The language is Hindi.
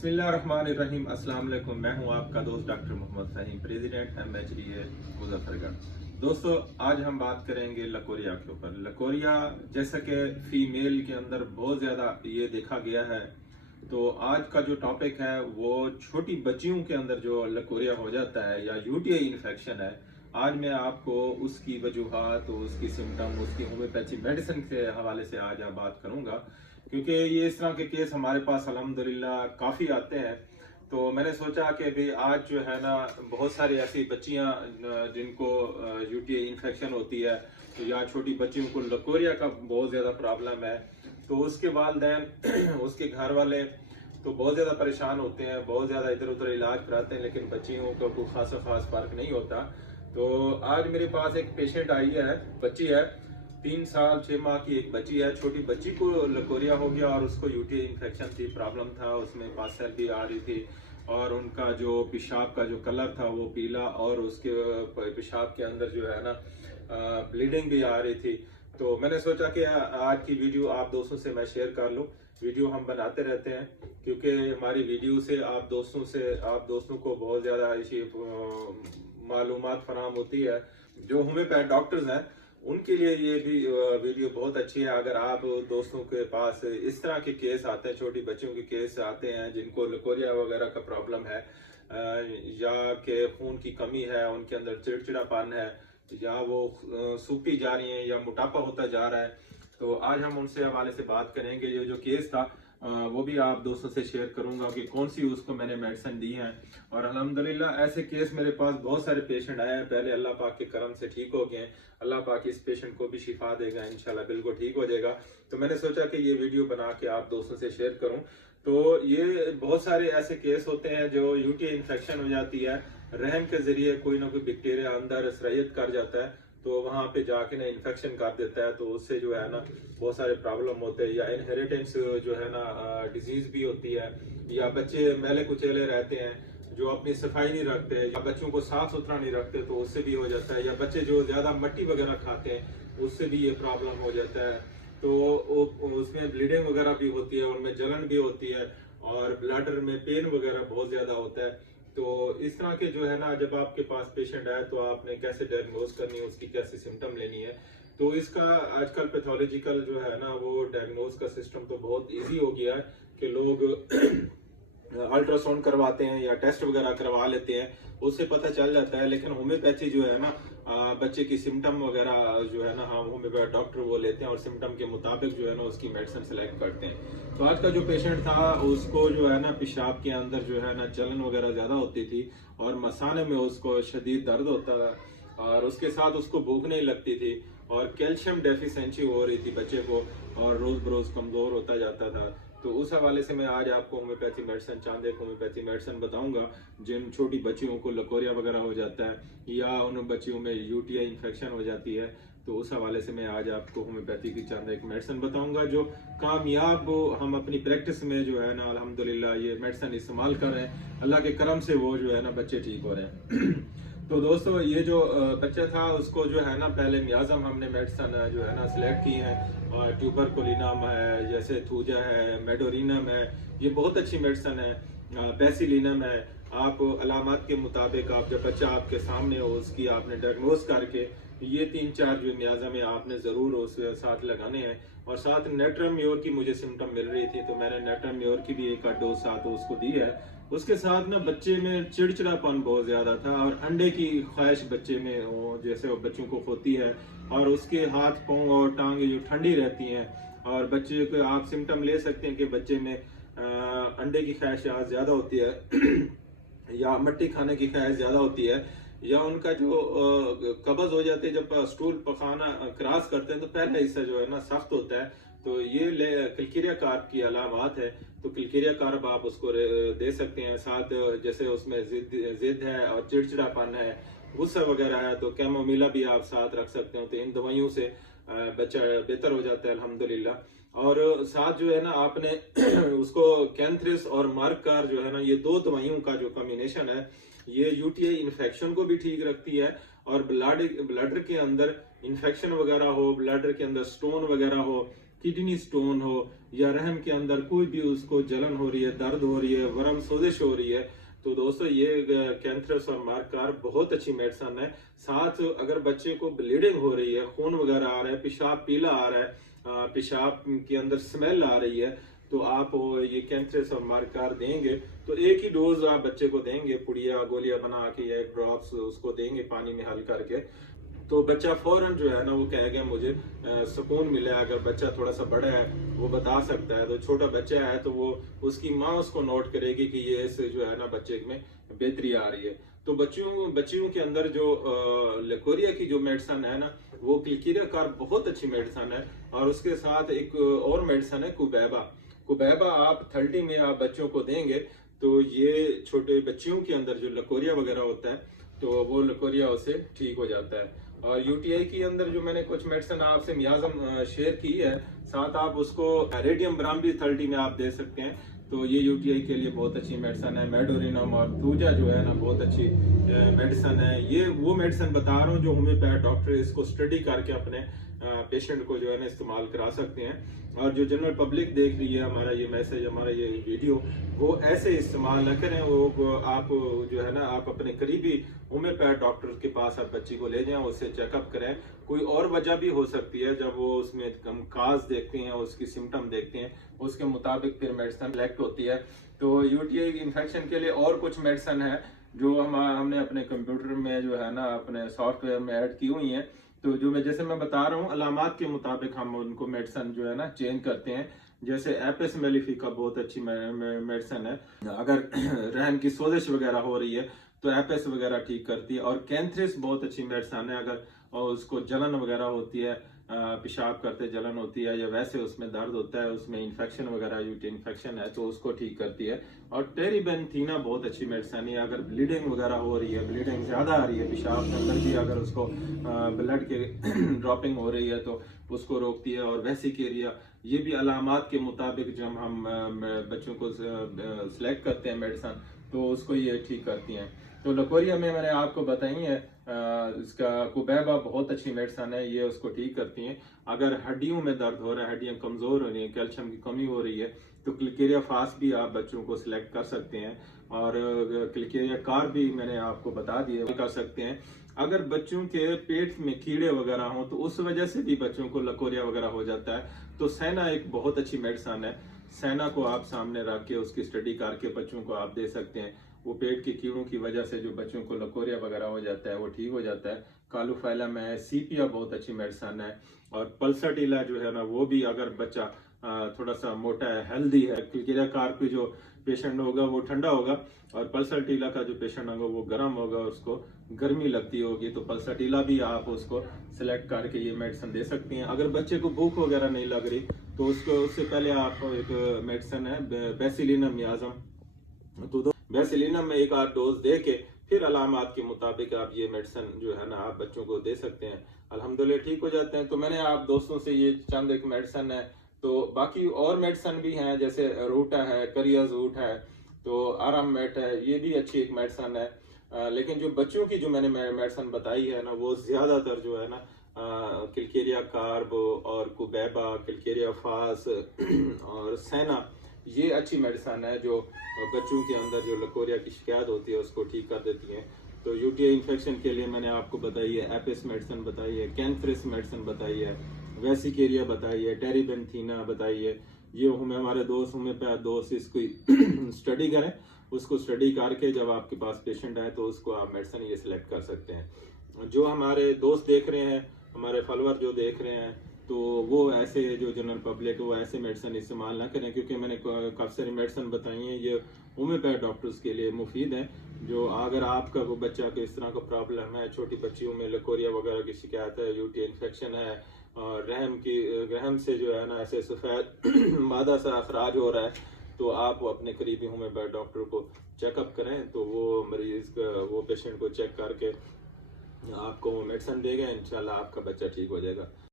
बिस्मिल्लाहिर्रहमानिर्रहीम। अस्सलाम वालेकुम। मैं हूं आपका दोस्त doctor Mohammad Fahim, president MHDA Muzaffargarh. दोस्तों, आज हम बात करेंगे लकोरिया के ऊपर। लकोरिया जैसा कि फीमेल के अंदर बहुत ज़्यादा ये देखा गया है, तो आज का जो टॉपिक है वो छोटी बच्चियों के अंदर जो लकोरिया हो जाता है या UTI इन्फेक्शन है। आज मैं आपको उसकी वजूहात, उसकी सिम्टम, उसकी होम्योपैथी मेडिसिन के हवाले से आज आप बात करूंगा, क्योंकि ये इस तरह के केस हमारे पास अल्हम्दुलिल्लाह काफ़ी आते हैं। तो मैंने सोचा कि भाई आज जो है ना, बहुत सारी ऐसी बच्चियां जिनको UTI इन्फेक्शन होती है, तो या छोटी बच्चियों को लकोरिया का बहुत ज़्यादा प्रॉब्लम है, तो उसके वालिदैन उसके घर वाले तो बहुत ज़्यादा परेशान होते हैं, बहुत ज़्यादा इधर उधर इलाज कराते हैं, लेकिन बच्चियों को कोई खास फर्क नहीं होता। तो आज मेरे पास एक पेशेंट आई है, बच्ची है, 3 साल 6 माह की एक बच्ची है। छोटी बच्ची को लकोरिया हो गया और उसको UTI इन्फेक्शन थी, प्रॉब्लम था, उसमें पासेल भी आ रही थी और उनका जो पेशाब का जो कलर था वो पीला, और उसके पेशाब के अंदर जो है ना ब्लीडिंग भी आ रही थी। तो मैंने सोचा कि आज की वीडियो आप दोस्तों से मैं शेयर कर लूं। वीडियो हम बनाते रहते हैं क्योंकि हमारी वीडियो से आप दोस्तों को बहुत ज़्यादा ऐसी मालूमात फराहम होती है। जो होम्योपैथ डॉक्टर्स हैं उनके लिए ये भी वीडियो बहुत अच्छी है। अगर आप दोस्तों के पास इस तरह के केस आते हैं, छोटी बच्चियों के केस आते हैं जिनको लकोरिया वगैरह का प्रॉब्लम है, या कि खून की कमी है, उनके अंदर चिड़चिड़ापन है, या वो सूखती जा रही हैं या मोटापा होता जा रहा है, तो आज हम उनसे हवाले से बात करेंगे। ये जो केस था वो भी आप दोस्तों से शेयर करूंगा कि कौन सी उसको मैंने मेडिसिन दी है। और अल्हम्दुलिल्लाह ऐसे केस मेरे पास बहुत सारे पेशेंट आए हैं, पहले अल्लाह पाक के करम से ठीक हो गए। अल्लाह पाक इस पेशेंट को भी शिफा देगा, इंशाल्लाह बिल्कुल ठीक हो जाएगा। तो मैंने सोचा कि ये वीडियो बना के आप दोस्तों से शेयर करूं। तो ये बहुत सारे ऐसे केस होते हैं जो UTI इन्फेक्शन हो जाती है, रहम के जरिए कोई ना कोई बैक्टीरिया अंदर सरयत कर जाता है, तो वहां पे जाके ना इन्फेक्शन कर देता है, तो उससे जो है ना बहुत सारे प्रॉब्लम होते हैं, या इनहेरिटेंस जो है ना डिजीज भी होती है, या बच्चे मैले कुचेले रहते हैं जो अपनी सफाई नहीं रखते, या बच्चों को साफ सुथरा नहीं रखते, तो उससे भी हो जाता है, या बच्चे जो ज्यादा मट्टी वगैरह खाते हैं उससे भी ये प्रॉब्लम हो जाता है। तो उसमें ब्लीडिंग वगैरह भी होती है, उनमें जलन भी होती है, और ब्लडर में पेन वगैरह बहुत ज्यादा होता है। तो इस तरह के जो है ना, जब आपके पास पेशेंट आए तो आपने कैसे डायग्नोज करनी है, उसकी कैसे सिम्टम लेनी है। तो इसका आजकल पैथोलॉजिकल जो है ना वो डायग्नोज का सिस्टम तो बहुत इजी हो गया है कि लोग अल्ट्रासाउंड करवाते हैं या टेस्ट वगैरह करवा लेते हैं, उससे पता चल जाता है। लेकिन होम्योपैथी जो है ना, बच्चे की सिम्टम वगैरह जो है ना, हम होम्योपैथ डॉक्टर वो लेते हैं और सिम्टम के मुताबिक जो है ना उसकी मेडिसिन सेलेक्ट करते हैं। तो आज का जो पेशेंट था उसको जो है ना पेशाब के अंदर जो है ना जलन वगैरह ज्यादा होती थी, और मसाने में उसको शदीद दर्द होता था, और उसके साथ उसको भूख नहीं लगती थी, और कैल्शियम डेफिशिएंसी हो रही थी बच्चे को, और रोज बरोज कमजोर होता जाता था। तो उस हवाले से मैं आज आपको होम्योपैथी मेडिसिन, चांद एक होम्योपैथी मेडिसिन बताऊंगा जिन छोटी बच्चियों को लकोरिया वगैरह हो जाता है या उन बच्चियों में UTI इन्फेक्शन हो जाती है। तो उस हवाले से मैं आज आपको होम्योपैथी की चांद एक मेडिसिन बताऊंगा जो कामयाब हम अपनी प्रैक्टिस में जो है ना अल्हम्दुलिल्लाह ये मेडिसिन इस्तेमाल कर रहे हैं, अल्लाह के करम से वो जो है ना बच्चे ठीक हो रहे हैं। तो दोस्तों, ये जो बच्चा था उसको जो है ना पहले मियाज़म हमने मेडिसिन जो है ना सिलेक्ट की है, और ट्यूबरकुलिनम है, जैसे थूजा है, मेडोरिनम है, ये बहुत अच्छी मेडिसिन है। पेसिलिनम है। आप अलामत के मुताबिक, आप जब बच्चा आपके सामने हो उसकी आपने डायग्नोज करके ये 3-4 जो मियाज़म है आपने ज़रूर उस साथ लगाने हैं। और साथ नेट्रम्योर की मुझे सिम्टम मिल रही थी, तो मैंने नेट्रम्योर की भी एक डोज साथ उसको दी है। उसके साथ ना बच्चे में चिड़चिड़ापन बहुत ज्यादा था, और अंडे की ख्वाहिश बच्चे में हो, जैसे वो बच्चों को होती है, और उसके हाथ पांव और टांगे जो ठंडी रहती हैं, और बच्चे को आप सिम्टम ले सकते हैं कि बच्चे में अंडे की ख्वाहिश ज्यादा होती है या मट्टी खाने की ख्वाहिश ज्यादा होती है, या उनका जो कब्ज हो जाते हैं जब स्टूल पखाना क्रॉस करते हैं, तो पहला हिस्सा जो है ना सख्त होता है। तो ये किलकिरिया कार्प की अलामत है। तो किलकिरिया कार्प आप उसको दे सकते हैं। साथ जैसे उसमें जिद है और चिड़चिड़ापन है, गुस्सा वगैरह है, तो कैमोमिला भी आप साथ रख सकते हो। तो इन दवाइयों से बच्चा बेहतर हो जाता है अल्हम्दुलिल्लाह। और साथ जो है ना आपने उसको कैंथ्रिस और मार्कार जो है ना, ये 2 दवाइयों का जो कॉम्बिनेशन है, ये UTI इन्फेक्शन को भी ठीक रखती है, और ब्लडर के अंदर इन्फेक्शन वगैरह हो, ब्लडर के अंदर स्टोन वगैरह हो, किडनी स्टोन हो, या रहम के अंदर कोई भी उसको जलन हो रही है, दर्द हो रही है, वर्म सोजिश हो रही है, तो दोस्तों ये कैंथरस और मार्कार बहुत अच्छी मेडिसिन है। साथ अगर बच्चे को ब्लीडिंग हो रही है, खून वगैरह आ रहा है, पेशाब पीला आ रहा है, पेशाब के अंदर स्मेल आ रही है, तो आप ये कैंथरस और मार्कार देंगे तो एक ही डोज आप बच्चे को देंगे, पुड़िया गोलियां बना के या एक ड्रॉप्स उसको देंगे पानी में हल करके, तो बच्चा फौरन जो है ना वो कहेगा मुझे सुकून मिला है। अगर बच्चा थोड़ा सा बड़ा है वो बता सकता है, तो छोटा बच्चा है तो वो उसकी माँ उसको नोट करेगी कि ये इससे जो है ना बच्चे में बेहतरी आ रही है। तो बच्चियों के अंदर जो लेकोरिया की जो मेडिसिन है ना, वो क्लिकेरिया कार बहुत अच्छी मेडिसिन है। और उसके साथ एक और मेडिसिन है कुबैबा। कुबैबा आप 30 में आप बच्चों को देंगे तो ये छोटे बच्चियों के अंदर जो लकोरिया वगैरह होता है तो वो लकोरिया उससे ठीक हो जाता है। और यूटीआई के अंदर जो मैंने कुछ मेडिसिन आपसे मियाजम शेयर की है, साथ आप उसको रेडियम ब्राम भी 30 में आप दे सकते हैं। तो ये यूटीआई के लिए बहुत अच्छी मेडिसिन है। मेडोरिनम और थूजा जो है ना बहुत अच्छी मेडिसिन है। ये वो मेडिसिन बता रहा हूँ जो होम्योपैथ डॉक्टर इसको स्टडी करके अपने पेशेंट को जो है ना इस्तेमाल करा सकते हैं। और जो जनरल पब्लिक देख रही है हमारा ये मैसेज, हमारा ये वीडियो, वो ऐसे इस्तेमाल न करें। वो आप जो है ना आप अपने करीबी होम्योपैथ डॉक्टर के पास आप बच्ची को ले जाएं, उससे चेकअप करें। कोई और वजह भी हो सकती है, जब वो उसमें हम काज देखते हैं, उसकी सिम्टम देखते हैं, उसके मुताबिक फिर मेडिसिन सेलेक्ट होती है। तो यूटीआई इन्फेक्शन के लिए और कुछ मेडिसिन है जो हमने अपने कंप्यूटर में जो है ना अपने सॉफ्टवेयर में ऐड की हुई है। तो जो जैसे मैं बता रहा हूँ अलामात के मुताबिक हम उनको मेडिसिन जो है ना चेंज करते हैं। जैसे एपिस मेलिफिका बहुत अच्छी मेडिसिन है। अगर रहम की सोजिश वगैरह हो रही है तो एपिस वगैरह ठीक करती है। और कैंथ्रिस बहुत अच्छी मेडिसिन है। अगर उसको जलन वगैरह होती है, पेशाब करते जलन होती है, या वैसे उसमें दर्द होता है, उसमें इन्फेक्शन वगैरह यूटी इन्फेक्शन है तो उसको ठीक करती है। और टेरीबेंथीना बहुत अच्छी मेडिसिन है। अगर ब्लीडिंग वगैरह हो रही है, ब्लीडिंग ज्यादा आ रही है, पेशाब के अंदर भी अगर उसको ब्लड के ड्रॉपिंग हो रही है तो उसको रोकती है। और वेसिकेरिया, ये भी अलामात के मुताबिक जब हम बच्चों को सिलेक्ट करते हैं मेडिसिन तो उसको ये ठीक करती हैं। तो लकोरिया में मैंने आपको बताई है, इसका कुबैबा बहुत अच्छी मेडिसिन है, ये उसको ठीक करती हैं। अगर हड्डियों में दर्द हो रहा है, हड्डियां कमजोर हो रही हैं, कैल्शियम की कमी हो रही है, तो क्लिकेरिया फास्ट भी आप बच्चों को सिलेक्ट कर सकते हैं। और क्लिकेरिया कार भी मैंने आपको बता दिया कर सकते हैं। अगर बच्चों के पेट में कीड़े वगैरह हो तो उस वजह से भी बच्चों को लकोरिया वगैरह हो जाता है, तो सेना एक बहुत अच्छी मेडिसिन है। सेना को आप सामने रख के उसकी स्टडी करके बच्चों को आप दे सकते हैं। वो पेट के कीड़ों की वजह से जो बच्चों को लकोरिया वगैरह हो जाता है वो ठीक हो जाता है। कालूफैलम है, सीपिया बहुत अच्छी मेडिसिन है। और पल्साटीला जो है ना वो भी, अगर बच्चा थोड़ा सा मोटा है, हेल्दी है, क्लिकेरिया कार पे जो पेशेंट होगा वो ठंडा होगा और पल्साटीला का जो पेशेंट होगा वो गर्म होगा, उसको गर्मी लगती होगी, तो पल्साटीला भी आप उसको सिलेक्ट करके ये मेडिसिन दे सकती हैं। अगर बच्चे को भूख वगैरह नहीं लग रही तो उसको उससे पहले आप एक मेडिसिन है बेसिलिनम मियाजम, तो बेसिलिनम में एक 8 डोज दे के फिर अलामात के मुताबिक आप ये मेडिसिन जो है ना आप बच्चों को दे सकते हैं। अल्हम्दुलिल्लाह ठीक हो जाते हैं। तो मैंने आप दोस्तों से ये चंद एक मेडिसिन है, तो बाकी और मेडिसिन भी हैं जैसे रूटा है, करियाजूट है, तो आराम मेट है, ये भी अच्छी एक मेडिसिन है। लेकिन जो बच्चों की जो मैंने मेडिसिन बताई है ना वो ज्यादातर जो है ना किलकेरिया कार्ब और कुबैबा, किलकेरिया फास और सेना, ये अच्छी मेडिसिन है जो बच्चों के अंदर जो लकोरिया की शिकायत होती है उसको ठीक कर देती है। तो यूटीआई इन्फेक्शन के लिए मैंने आपको बताई है, एपिस मेडिसिन बताई है, कैंथ्रिस मेडिसिन बताई है, वेसिकेरिया बताई है, टेरीबेंथीना बताई है। ये हमारे दोस्त होम्योपैथ दोस्त इसको स्टडी करें, उसको स्टडी करके जब आपके पास पेशेंट आए तो उसको आप मेडिसिन ये सिलेक्ट कर सकते हैं। जो हमारे दोस्त देख रहे हैं, हमारे फॉलोअर जो देख रहे हैं, तो वो ऐसे जो जनरल पब्लिक है वो ऐसे मेडिसिन इस्तेमाल ना करें, क्योंकि मैंने काफ़ी सारी मेडिसिन बताई हैं ये होम्योपैथ डॉक्टर्स के लिए मुफीद हैं। जो अगर आपका कोई बच्चा को इस तरह का प्रॉब्लम है, छोटी बच्चियों में लकोरिया वगैरह की शिकायत है, यूटी इन्फेक्शन है, और रहम से जो है ना ऐसे सफ़ेद मादा सा अखराज हो रहा है, तो आप अपने करीबी होम्योपैथ डॉक्टर को चेकअप करें, तो वो मरीज वो पेशेंट को चेक करके आपको मेडिसिन देगा, इंशाल्लाह आपका बच्चा ठीक हो जाएगा।